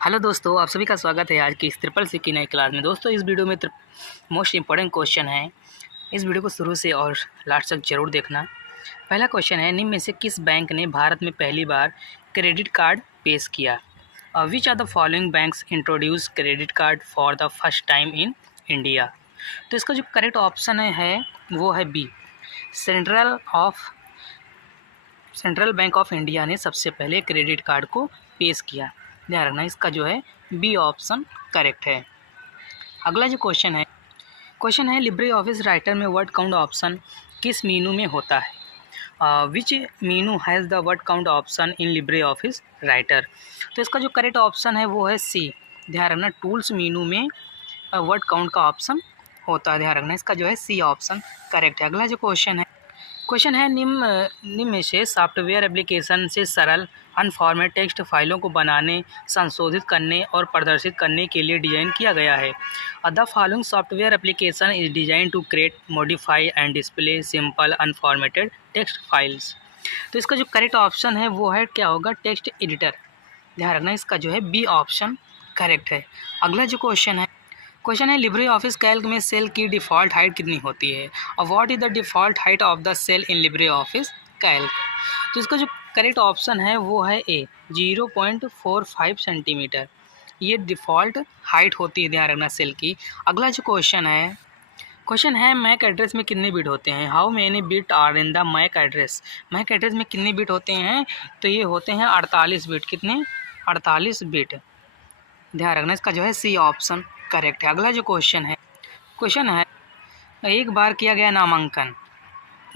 Hello दोस्तों, आप सभी का स्वागत है आज की इस ट्रिपल सी की नई क्लास में। दोस्तों, इस वीडियो में मोस्ट इंपॉर्टेंट क्वेश्चन है। इस वीडियो को शुरू से और लास्ट तक जरूर देखना। पहला क्वेश्चन है, निम्न में से किस बैंक ने भारत में पहली बार क्रेडिट कार्ड पेश किया? Which are the following banks introduce credit card for the first time in India? तो इसका जो करेक्ट ऑप्शन है वो है B. Central Bank of India ने सबसे पहले क्रेडिट कार्ड को पेश किया। ध्यान रखना, इसका जो है बी ऑप्शन करेक्ट है। अगला जो क्वेश्चन है लिब्रे ऑफिस राइटर में वर्ड काउंट ऑप्शन किस मीनू में होता है? Which menu has the word count option in LibreOffice Writer? तो इसका जो करेक्ट ऑप्शन है वो है सी। ध्यान रखना, टूल्स मीनू में वर्ड काउंट का ऑप्शन होता है। ध्यान रखना, इसका जो है सी ऑप्शन करेक्ट है। अगला जो क्वेश्चन है निम्न में से सॉफ्टवेयर एप्लीकेशन से सरल अनफॉर्मेट टेक्स्ट फाइलों को बनाने, संशोधित करने और प्रदर्शित करने के लिए डिज़ाइन किया गया है। The following software application is design to create, modify and display simple unformatted text files. तो इसका जो करेक्ट ऑप्शन है वो है क्या होगा? Text editor. ध्यान रखना, इसका जो है बी ऑप्शन करेक्ट है। अगला जो क्वेश्चन है लिब्रे ऑफिस कैल्क में सेल की डिफ़ॉल्ट हाइट कितनी होती है? और what is the default height of the cell in LibreOffice Calc? तो इसका जो करेक्ट ऑप्शन है वो है ए, 0.45 सेंटीमीटर। ये डिफ़ॉल्ट हाइट होती है, ध्यान रखना, सेल की। अगला जो क्वेश्चन है मैक एड्रेस में कितने बिट होते हैं? How many bit are in the MAC address? MAC address में कितने बिट होते हैं? तो ये होते हैं 48 बिट। कितने? 48 बिट। ध्यान रखना, इसका जो है सी ऑप्शन करेक्ट है। अगला जो क्वेश्चन है एक बार किया गया नामांकन,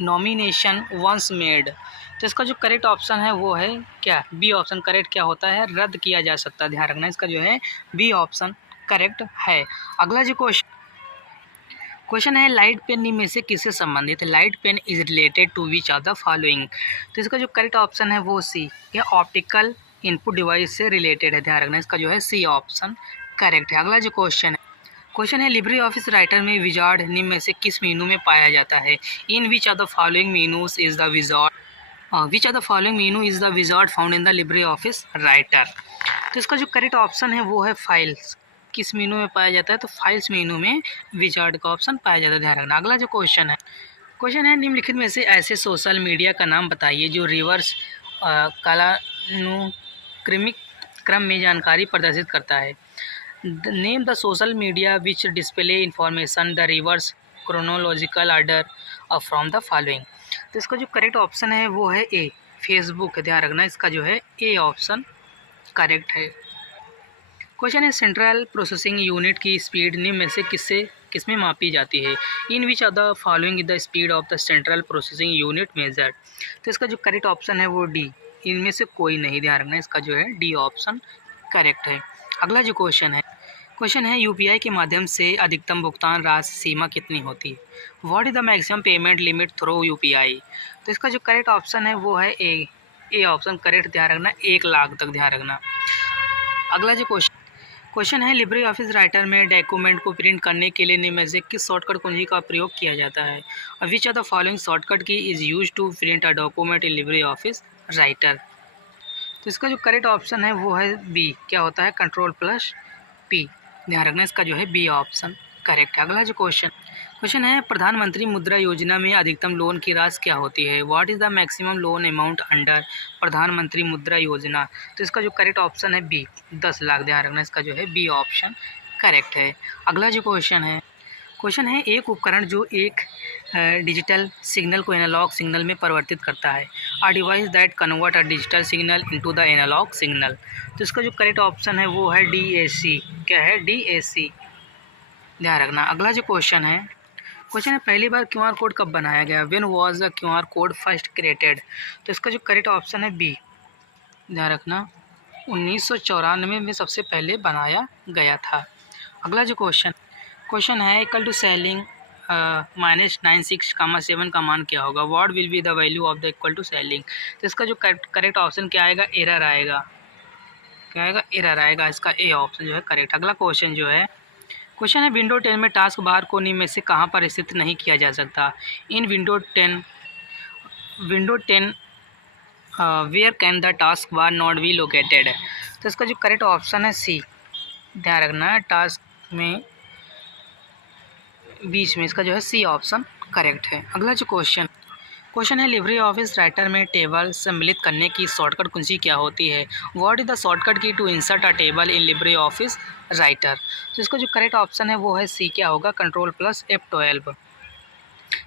नॉमिनेशन वंस मेड। तो इसका जो करेक्ट ऑप्शन है वो है क्या? बी ऑप्शन करेक्ट क्या होता है? रद्द किया जा सकता है। ध्यान रखना, इसका जो है बी ऑप्शन करेक्ट है। अगला जो क्वेश्चन है लाइट पेन निम्न में से किससे संबंधित है? Light pen is related to which of the following? तो इसका जो करेक्ट ऑप्शन है वो सी, ये ऑप्टिकल इनपुट डिवाइस से रिलेटेड है। ध्यान रखना, इसका जो है सी ऑप्शन करेक्ट है। अगला जो क्वेश्चन है लिब्रे ऑफिस राइटर में विजार्ड निम्न में से किस मीनू में पाया जाता है? In which are the following menus is the wizard? Which are the following menu is the wizard found in the LibreOffice Writer? तो इसका जो करेक्ट ऑप्शन है वो है फाइल्स। किस मीनू में पाया जाता है? तो फाइल्स मीनू में विजार्ड का ऑप्शन पाया जाता है। ध्यान रखना। अगला जो क्वेश्चन है निम्नलिखित में से ऐसे सोशल मीडिया का नाम बताइए जो रिवर्स कालानुक्रमिक क्रम में जानकारी प्रदर्शित करता है। Name the social media which display information the reverse chronological order from the following? तो इसका जो करेक्ट ऑप्शन है वो है ए, फेसबुक। ध्यान रखना, इसका जो है ए ऑप्शन करेक्ट है। क्वेश्चन है सेंट्रल प्रोसेसिंग यूनिट की स्पीड निम्न में से किसमें मापी जाती है? In which of the following the speed of the central processing unit measured? तो इसका जो करेक्ट ऑप्शन है वो डी, इनमें से कोई नहीं। ध्यान रखना, इसका जो है डी ऑप्शन करेक्ट है। अगला जो क्वेश्चन है यूपीआई के माध्यम से अधिकतम भुगतान राशि सीमा कितनी होती है? What is the maximum payment limit through UPI? तो इसका जो करेक्ट ऑप्शन है वो है ए ऑप्शन करेक्ट। ध्यान रखना, 1 लाख तक। ध्यान रखना। अगला जो क्वेश्चन है लिब्रे ऑफिस राइटर में डॉक्यूमेंट को प्रिंट करने के लिए निम्न में से किस शॉर्टकट कुंजी का प्रयोग किया जाता है? Which are the following shortcut key is use to print a document in LibreOffice Writer? तो इसका जो करेक्ट ऑप्शन है वो है बी, क्या होता है? Ctrl+P। ध्यान रखना, इसका जो है बी ऑप्शन करेक्ट है। अगला जो क्वेश्चन है प्रधानमंत्री मुद्रा योजना में अधिकतम लोन की राशि क्या होती है? What is the maximum loan amount under प्रधानमंत्री मुद्रा योजना? तो इसका जो करेक्ट ऑप्शन है बी, 10 लाख। ध्यान रखना, इसका जो है बी ऑप्शन करेक्ट है। अगला जो क्वेश्चन है एक उपकरण जो एक डिजिटल सिग्नल को एनालॉग सिग्नल में परिवर्तित करता है। A device that convert a digital signal into the analogue signal? तो इसका जो करेक्ट ऑप्शन है वो है DAC। क्या है? DAC। ध्यान रखना। अगला जो क्वेश्चन है पहली बार क्यूआर कोड कब बनाया गया? When was the QR code first created? तो इसका जो करेक्ट ऑप्शन है बी। ध्यान रखना, 1994 में सबसे पहले बनाया गया था। अगला जो क्वेश्चन है इक्वल टू सेलिंग -96,7 का मान क्या होगा? What will be the value of the equal to ceiling? तो इसका जो करेक्ट ऑप्शन क्या आएगा? एरर आएगा। क्या आएगा? एरर आएगा। इसका ए ऑप्शन जो है करेक्ट। अगला क्वेश्चन है विंडो 10 में टास्क बार को निम्न में से कहाँ पर स्थित नहीं किया जा सकता? In window 10 where can the taskbar not be located. तो इसका जो करेक्ट ऑप्शन है सी, ध्यान रखना है टास्क में बीच में, इसका जो है सी ऑप्शन करेक्ट है। अगला जो क्वेश्चन है लिब्रे ऑफिस राइटर में टेबल सम्मिलित करने की शॉर्टकट कुंजी क्या होती है। What is the shortcut key to insert a table in LibreOffice Writer. तो इसका जो करेक्ट ऑप्शन है वो है सी, क्या होगा Ctrl+F12।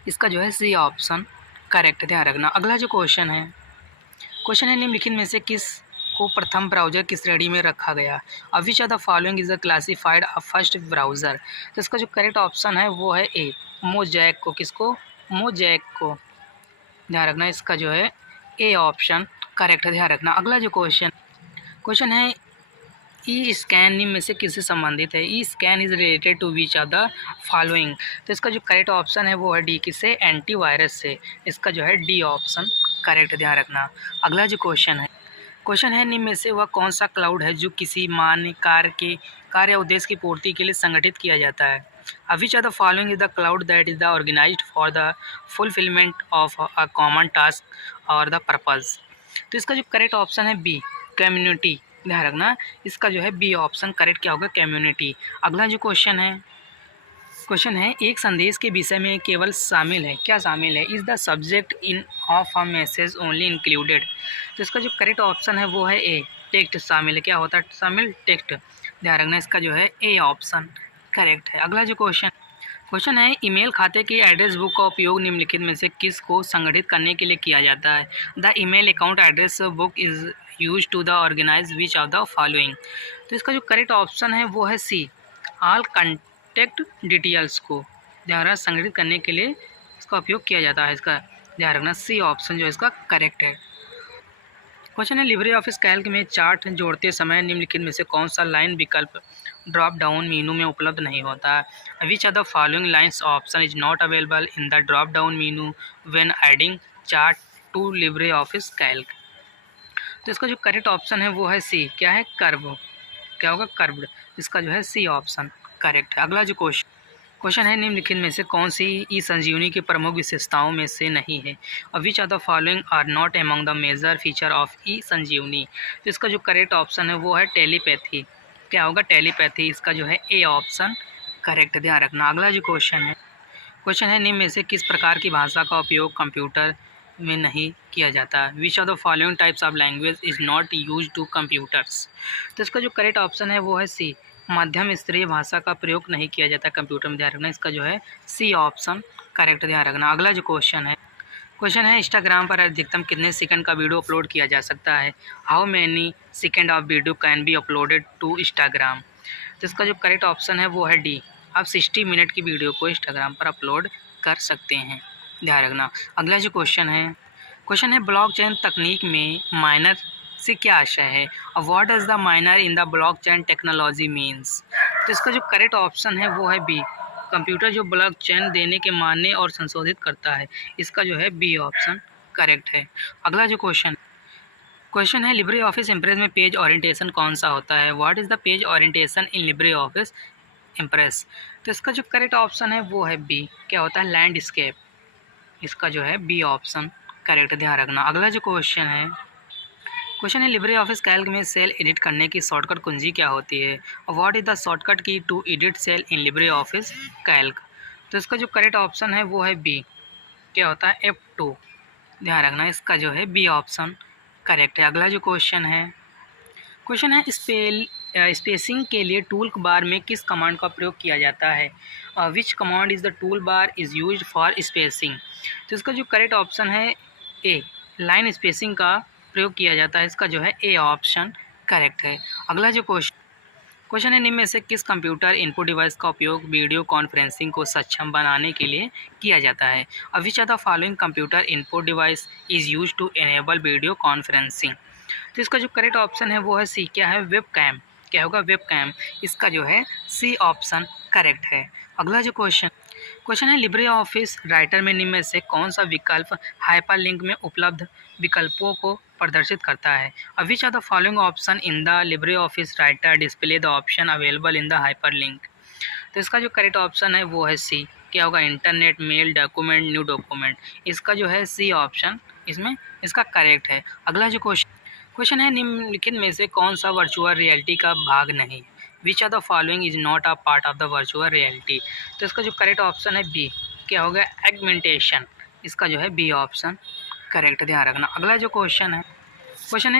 इसका जो है सी ऑप्शन करेक्ट, ध्यान रखना। अगला जो क्वेश्चन है निम्नलिखित में से किस को प्रथम ब्राउज़र की श्रेणी में रखा गया। विच of the following is classified a first browser. तो इसका जो करेक्ट ऑप्शन है वो है ए, मोजैक को। किसको? मोजैक को, ध्यान रखना। इसका जो है ए ऑप्शन करेक्ट है, ध्यान रखना। अगला जो क्वेश्चन है ई स्कैन निम्न में से किससे संबंधित है। E scan is related to which of the following. तो इसका जो करेक्ट ऑप्शन है वो है डी, किससे? एंटीवायरस से। इसका जो है डी ऑप्शन करेक्ट, ध्यान रखना। अगला जो क्वेश्चन है निम्न में से वह कौन सा क्लाउड है जो किसी मान्य कार्य या उद्देश्य की पूर्ति के लिए संगठित किया जाता है। Which of the following is the cloud that is the organised for the fulfilment of a common task और द पर्पज। तो इसका जो करेक्ट ऑप्शन है बी, कम्युनिटी, ध्यान रखना। इसका जो है बी ऑप्शन करेक्ट, क्या होगा? कम्युनिटी। अगला जो क्वेश्चन है एक संदेश के विषय में केवल शामिल है, क्या शामिल है? Is the subject in of a message only included. तो इसका जो करेक्ट ऑप्शन है वो है ए, टेक्स्ट शामिल है। क्या होता है शामिल? टेक्स्ट, ध्यान रखना। इसका जो है ए ऑप्शन करेक्ट है। अगला जो क्वेश्चन है ईमेल खाते की एड्रेस बुक का उपयोग निम्नलिखित में से किस को संगठित करने के लिए किया जाता है। The email account address book is use to the organise which of the following. तो इसका जो करेक्ट ऑप्शन है वो है सी, ऑल कॉन्टैक्ट डिटेल्स को, ध्यान रखना, संगठित करने के लिए इसका उपयोग किया जाता है। इसका ध्यान रखना, सी ऑप्शन जो है इसका करेक्ट है। क्वेश्चन है लिब्रे ऑफिस कैल्क में चार्ट जोड़ते समय निम्नलिखित में से कौन सा लाइन विकल्प ड्रॉप डाउन मेनू में उपलब्ध नहीं होता है। Which are the following lines option is not available in the drop down menu when adding chart to LibreOffice Calc. तो इसका जो करेक्ट ऑप्शन है वो है सी, क्या है? कर्व, क्या होगा? कर्व्ड। इसका जो है सी ऑप्शन करेक्ट है। अगला जो क्वेश्चन है निम्नलिखित में से कौन सी ई संजीवनी की प्रमुख विशेषताओं में से नहीं है। और which are the following are not among the major feature of E Sanjeevani. तो इसका जो करेक्ट ऑप्शन है वो है टेलीपैथी, क्या होगा? टेलीपैथी। इसका जो है ए ऑप्शन करेक्ट, ध्यान रखना। अगला जो क्वेश्चन है निम्न में से किस प्रकार की भाषा का उपयोग कंप्यूटर में नहीं किया जाता। Which of the following types of language is not use to computers. तो इसका जो करेक्ट ऑप्शन है वो है सी, मध्यम स्तरीय भाषा का प्रयोग नहीं किया जाता कंप्यूटर में, ध्यान रखना। इसका जो है सी ऑप्शन करेक्ट, ध्यान रखना। अगला जो क्वेश्चन है इंस्टाग्राम पर अधिकतम कितने सेकंड का वीडियो अपलोड किया जा सकता है। How many second of video can be uploaded to Instagram. तो इसका जो करेक्ट ऑप्शन है वो है डी, आप 60 मिनट की वीडियो को इंस्टाग्राम पर अपलोड कर सकते हैं, ध्यान रखना। अगला जो क्वेश्चन है ब्लॉकचेन तकनीक में माइनर से क्या आशय है। और what does the minor in the blockchain technology means. तो इसका जो करेक्ट ऑप्शन है वो है बी, कंप्यूटर जो ब्लॉकचेन देने के मानने और संशोधित करता है। इसका जो है बी ऑप्शन करेक्ट है। अगला जो क्वेश्चन है लिब्रे ऑफिस इम्प्रेस में पेज ओरिएंटेशन कौन सा होता है। What is the page orientation in Libre office impress. तो इसका जो करेक्ट ऑप्शन है वो है बी, क्या होता है? लैंडस्केप। इसका जो है बी ऑप्शन करेक्ट, ध्यान रखना। अगला जो क्वेश्चन है लिब्रे ऑफिस कैल्क में सेल एडिट करने की शॉर्टकट कुंजी क्या होती है। What is the shortcut key to edit cell in LibreOffice Calc. तो इसका जो करेक्ट ऑप्शन है वो है बी, क्या होता है? F2, ध्यान रखना। इसका जो है बी ऑप्शन करेक्ट है। अगला जो क्वेश्चन है स्पेसिंग के लिए टूल बार में किस कमांड का प्रयोग किया जाता है। विच command is the tool bar is use for spacing. तो इसका जो करेक्ट ऑप्शन है ए, लाइन स्पेसिंग का प्रयोग किया जाता है। इसका जो है ए ऑप्शन करेक्ट है। अगला जो क्वेश्चन है निम्न में से किस कंप्यूटर इनपुट डिवाइस का उपयोग वीडियो कॉन्फ्रेंसिंग को सक्षम बनाने के लिए किया जाता है। Which are the following computer input device is use to enable video conferencing. तो इसका जो करेक्ट ऑप्शन है वो है सी, क्या है? वेब कैम, क्या होगा? Webcam. इसका जो है सी ऑप्शन करेक्ट है। अगला जो क्वेश्चन है लिब्रे ऑफिस राइटर में निम्न में से कौन सा विकल्प हाइपरलिंक में उपलब्ध विकल्पों को प्रदर्शित करता है। Which are the following option in the LibreOffice Writer display the option available in the hyperlink. तो इसका जो करेक्ट ऑप्शन है वो है सी, क्या होगा? Internet, mail, document, new document. इसका जो है सी ऑप्शन इसमें इसका करेक्ट है। अगला जो क्वेश्चन है, निम्नलिखित में से कौन सा वर्चुअल रियलिटी का भाग नहीं? Which are the following is not a part of the virtual reality? तो इसका जो करेक्ट ऑप्शन है बी, क्या होगा? एगमेंटेशन। इसका जो है बी ऑप्शन करेक्ट, ध्यान रखना। अगला जो क्वेश्चन है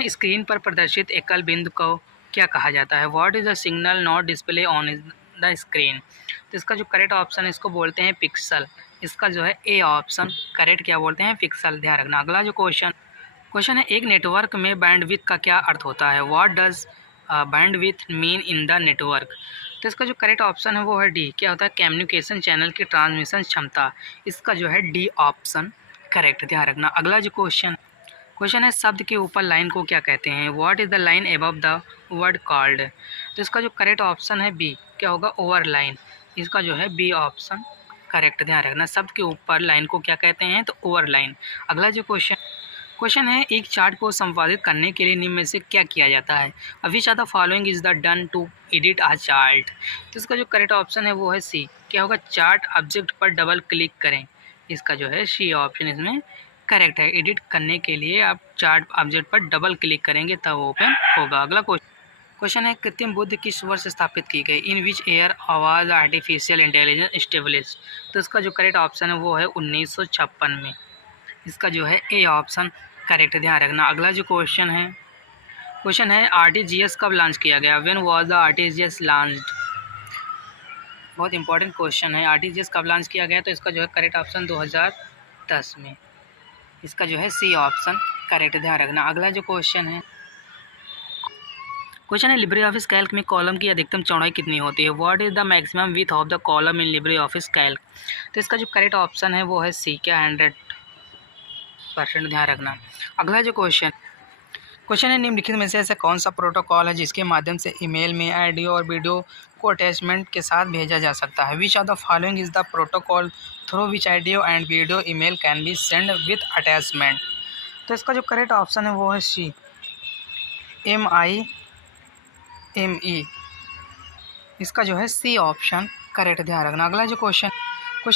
स्क्रीन पर प्रदर्शित एकल बिंदु को क्या कहा जाता है? What is the signal not display on the screen? तो इसका जो करेक्ट ऑप्शन है इसको बोलते हैं पिक्सल। इसका जो है ए ऑप्शन करेक्ट, क्या बोलते हैं? पिक्सल, ध्यान रखना। अगला जो क्वेश्चन है एक नेटवर्क में बैंडविड्थ का क्या अर्थ होता है? What does bandwidth mean in the network? तो इसका जो करेक्ट ऑप्शन है वो है डी, क्या होता है? कम्युनिकेशन चैनल की ट्रांसमिशन क्षमता। इसका जो है डी ऑप्शन करेक्ट, ध्यान रखना। अगला जो क्वेश्चन है शब्द के ऊपर लाइन को क्या कहते हैं? What is the line above the word called? तो इसका जो करेक्ट ऑप्शन है बी, क्या होगा? Over line. इसका जो है बी ऑप्शन करेक्ट, ध्यान रखना। शब्द के ऊपर लाइन को क्या कहते हैं? तो ओवर लाइन। अगला जो क्वेश्चन है एक चार्ट को संपादित करने के लिए निम्न में से क्या किया जाता है? Which are the following is the done to edit a chart? तो इसका जो करेक्ट ऑप्शन है वो है सी, क्या होगा? चार्ट ऑब्जेक्ट पर डबल क्लिक करें। इसका जो है सी ऑप्शन इसमें करेक्ट है। एडिट करने के लिए आप चार्ट ऑब्जेक्ट पर डबल क्लिक करेंगे तब ओपन होगा। अगला क्वेश्चन है कृत्रिम बुद्धि किस वर्ष स्थापित की गई? इन विच ईयर आवाज आर्टिफिशियल इंटेलिजेंस इस्टेब्लिश? तो इसका जो करेक्ट ऑप्शन है वो है 1956 में। इसका जो है ए ऑप्शन करेक्ट, ध्यान रखना। अगला जो क्वेश्चन है आरटीजीएस कब लॉन्च किया गया? When was the RTGS launched? बहुत इंपॉर्टेंट क्वेश्चन है। आरटीजीएस कब लॉन्च किया गया? तो इसका जो है करेक्ट ऑप्शन 2010 में। इसका जो है सी ऑप्शन करेक्ट, ध्यान रखना। अगला जो क्वेश्चन है लिब्रे ऑफिस कैल्क में कॉलम की अधिकतम चौड़ाई कितनी होती है? What is the maximum width of the column in LibreOffice Calc? तो इसका जो करेक्ट ऑप्शन है वो है सी, क्या 100%, ध्यान रखना। अगला जो क्वेश्चन है निम्नलिखित में से ऐसा कौन सा प्रोटोकॉल है जिसके माध्यम से ईमेल में ऑडियो और वीडियो को अटैचमेंट के साथ भेजा जा सकता है? Which are the following is the protocol through which audio and video email can be send with attachment? तो इसका जो करेक्ट ऑप्शन है वो है सी, MIME। इसका जो है सी ऑप्शन करेक्ट, ध्यान रखना। अगला जो क्वेश्चन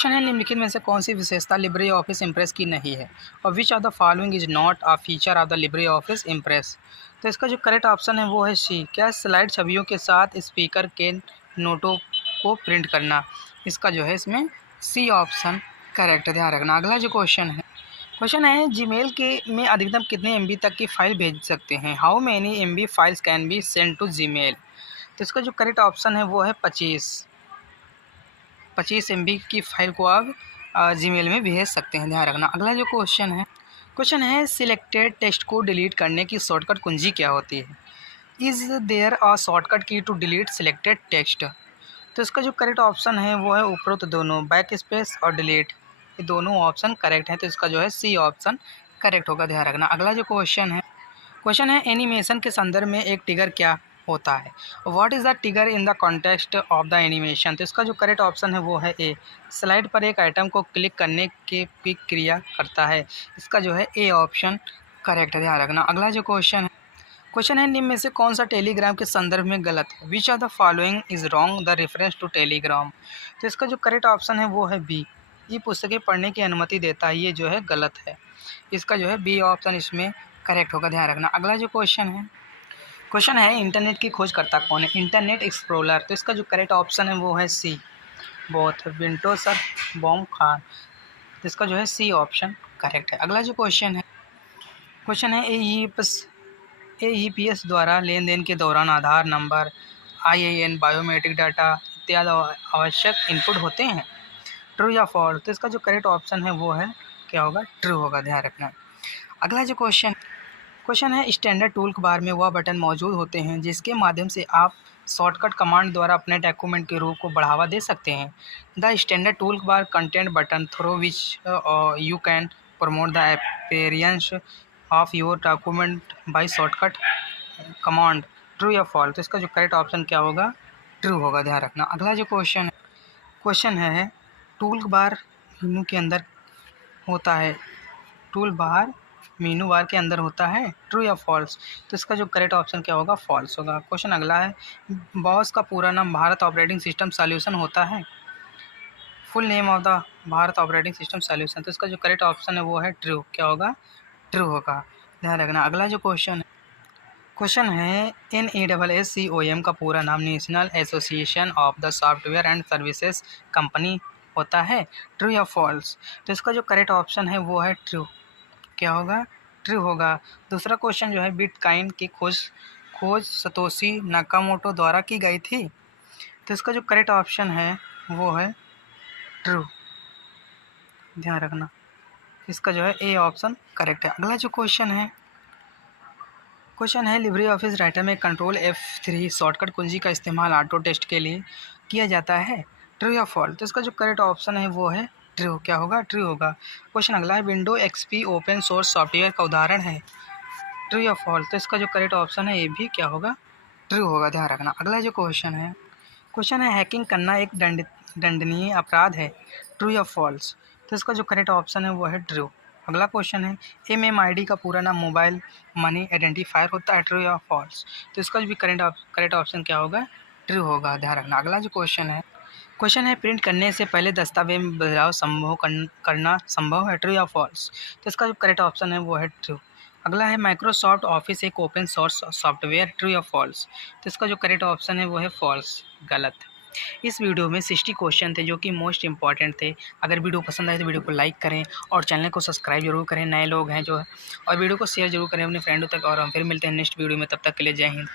है निम्नलिखित में से कौन सी विशेषता लिब्रे ऑफिस इम्प्रेस की नहीं है? और विच of the following is not a feature of the Libre office impress? तो इसका जो करेक्ट ऑप्शन है वो है सी, क्या? स्लाइड छवियों के साथ स्पीकर के नोटों को प्रिंट करना। इसका जो है इसमें सी ऑप्शन करेक्ट, ध्यान रखना। अगला जो क्वेश्चन है जीमेल के में अधिकतम कितने MB तक की फाइल भेज सकते हैं? How many MB files can be send to Gmail? तो इसका जो करेक्ट ऑप्शन है वो है 25 MB की फाइल को आप जीमेल में भेज सकते हैं, ध्यान रखना। अगला जो क्वेश्चन है सिलेक्टेड टेक्स्ट को डिलीट करने की शॉर्टकट कुंजी क्या होती है? Is there a shortcut key to delete selected text? तो इसका जो करेक्ट ऑप्शन है वो है उपरोक्त दोनों, बैक स्पेस और डिलीट, ये दोनों ऑप्शन करेक्ट हैं। तो इसका जो है सी ऑप्शन करेक्ट होगा, ध्यान रखना। अगला जो क्वेश्चन है एनिमेशन के संदर्भ में एक ट्रिगर क्या होता है? What is the trigger in the context of the animation? तो इसका जो करेक्ट ऑप्शन है वो है ए, स्लाइड पर एक आइटम को क्लिक करने की क्रिया करता है। इसका जो है ए ऑप्शन करेक्ट, ध्यान रखना। अगला जो क्वेश्चन है निम्न में से कौन सा टेलीग्राम के संदर्भ में गलत है? Which of the following is wrong the reference to Telegram? तो इसका जो करेक्ट ऑप्शन है वो है बी, ये पुस्तकें पढ़ने की अनुमति देता है, ये जो है गलत है। इसका जो है बी ऑप्शन इसमें करेक्ट होगा, ध्यान रखना। अगला जो क्वेश्चन है इंटरनेट की खोजकर्ता कौन है? Internet explorer. तो इसका जो करेक्ट ऑप्शन है वो है सी, बोथ विंटोसर बॉम खान। इसका जो है सी ऑप्शन करेक्ट है। अगला जो क्वेश्चन है AEPS द्वारा लेन देन के दौरान आधार नंबर, IAN, बायोमेट्रिक डाटा इत्यादि आवश्यक इनपुट होते हैं, ट्रू या फॉल्स? तो इसका जो करेक्ट ऑप्शन है वो है क्या होगा? ट्रू होगा, ध्यान रखना। अगला जो क्वेश्चन है स्टैंडर्ड टूल बार में वह बटन मौजूद होते हैं जिसके माध्यम से आप शॉर्टकट कमांड द्वारा अपने डॉक्यूमेंट के रूप को बढ़ावा दे सकते हैं। The standard tool bar content button through which you can promote the appearance of your document by shortcut command, true या फॉल्स? तो इसका जो करेक्ट ऑप्शन क्या होगा? ट्रू होगा, ध्यान रखना। अगला जो क्वेश्चन है टूल बार मेनू के अंदर होता है, टूल बार मेनू बार के अंदर होता है, ट्रू या फॉल्स? तो इसका जो करेक्ट ऑप्शन क्या होगा? फॉल्स होगा। क्वेश्चन अगला है बॉस का पूरा नाम भारत ऑपरेटिंग सिस्टम सॉल्यूशन होता है, full name of the Bharat operating system solution? तो इसका जो करेक्ट ऑप्शन है वो है ट्रू, क्या होगा? ट्रू होगा, ध्यान रखना। अगला जो क्वेश्चन है NASSCOM का पूरा नाम national association of the software and services company होता है, ट्रू या फॉल्स? तो इसका जो करेक्ट ऑप्शन है वो है ट्रू। क्या होगा? ट्रू होगा। दूसरा क्वेश्चन जो है बिटकॉइन की खोज सतोशी नाकामोटो द्वारा की गई थी, तो इसका जो करेक्ट ऑप्शन है वो है ट्रू, ध्यान रखना। इसका जो है ए ऑप्शन करेक्ट है। अगला जो क्वेश्चन है लिब्रे ऑफिस राइटर में कंट्रोल F3 शॉर्टकट कुंजी का इस्तेमाल ऑटो टेस्ट के लिए किया जाता है, ट्रू या फॉल्स? तो इसका जो करेक्ट ऑप्शन है वो है ट्रू। क्या होगा? ट्रू होगा। क्वेश्चन अगला है window XP open source software का उदाहरण है, ट्रू या फॉल्स? तो इसका जो करेक्ट ऑप्शन है ये भी क्या होगा? ट्रू होगा, ध्यान रखना। अगला जो क्वेश्चन है हैकिंग करना एक दंडनीय अपराध है, ट्रू या फॉल्स? तो इसका जो करेक्ट ऑप्शन है वो है ट्रू। अगला क्वेश्चन है MMID का पूरा नाम मोबाइल मनी आइडेंटिफायर होता है, ट्रू या फॉल्स? तो इसका भी करेक्ट ऑप्शन क्या होगा? ट्रू होगा, ध्यान रखना। अगला जो क्वेश्चन है प्रिंट करने से पहले दस्तावेज में बदलाव करना संभव है, ट्रू या फॉल्स? तो इसका जो करेक्ट ऑप्शन है वो है ट्रू। अगला है माइक्रोसॉफ्ट ऑफिस एक ओपन सोर्स सॉफ्टवेयर, ट्रू या फॉल्स? तो इसका जो करेक्ट ऑप्शन है वो है फॉल्स, गलत। इस वीडियो में 60 क्वेश्चन थे जो कि मोस्ट इंपॉर्टेंट थे। अगर वीडियो पसंद आए तो वीडियो को लाइक करें और चैनल को सब्सक्राइब जरूर करें, नए लोग हैं जो है, और वीडियो को शेयर जरूर करें अपने फ्रेंडों तक। और हम फिर मिलते हैं नेक्स्ट वीडियो में, तब तक के लिए जय हिंद।